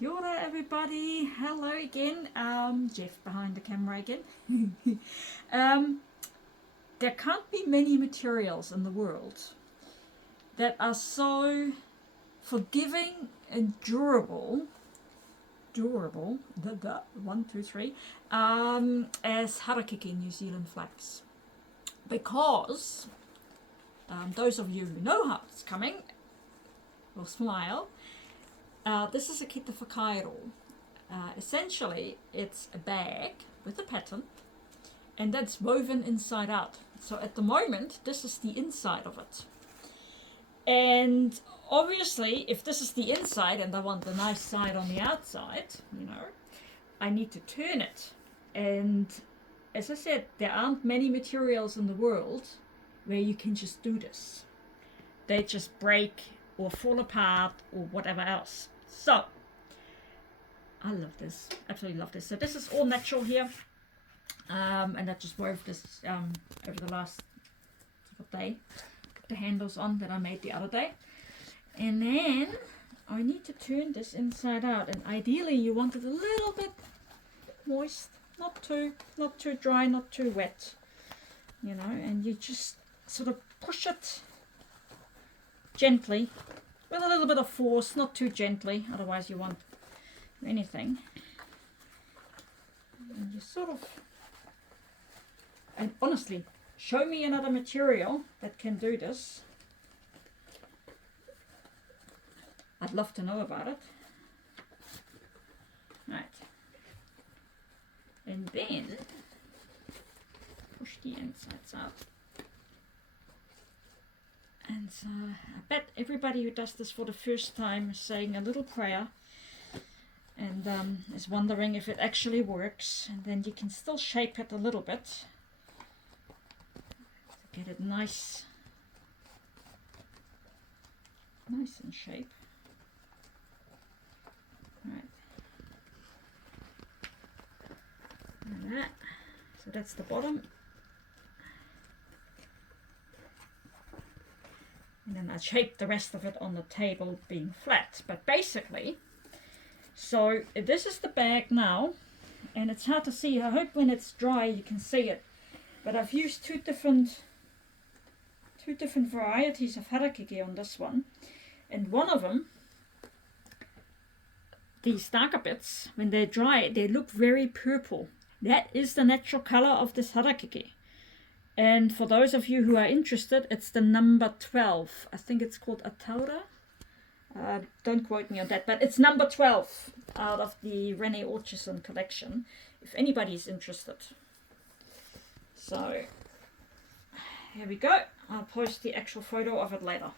Kia ora everybody, hello again, Jeff behind the camera again. There can't be many materials in the world that are so forgiving and durable, one, two, three, as Harakeke New Zealand Flax. Because, those of you who know how it's coming will smile. This is a Kete Whakairo. Essentially, it's a bag with a pattern, and that's woven inside out. So at the moment, this is the inside of it. And obviously, if this is the inside and I want the nice side on the outside, you know, I need to turn it. And as I said, there aren't many materials in the world where you can just do this. They just break or fall apart or whatever else. So I love this, absolutely love this. So this is all natural here, and I just wove this over the last day. Put the handles on that I made the other day, and then I need to turn this inside out, and ideally you want it a little bit moist, not too dry, not too wet, you know, and you just sort of push it gently with a little bit of force, not too gently, otherwise you won't do anything. And you sort of, and honestly, show me another material that can do this. I'd love to know about it. Right. And then push the insides out. And so I bet everybody who does this for the first time is saying a little prayer and is wondering if it actually works. And then you can still shape it a little bit to get it nice in shape. Right. Like that. So that's the bottom. And then I shaped the rest of it on the table being flat. But basically, so this is the bag now, and it's hard to see. I hope when it's dry you can see it. But I've used two different varieties of Harakeke on this one. And one of them, these darker bits, when they're dry, they look very purple. That is the natural color of this Harakeke. And for those of you who are interested, it's the number 12. I think it's called Ataura. Don't quote me on that, but it's number 12 out of the Renee Orchison collection, if anybody's interested. So, here we go. I'll post the actual photo of it later.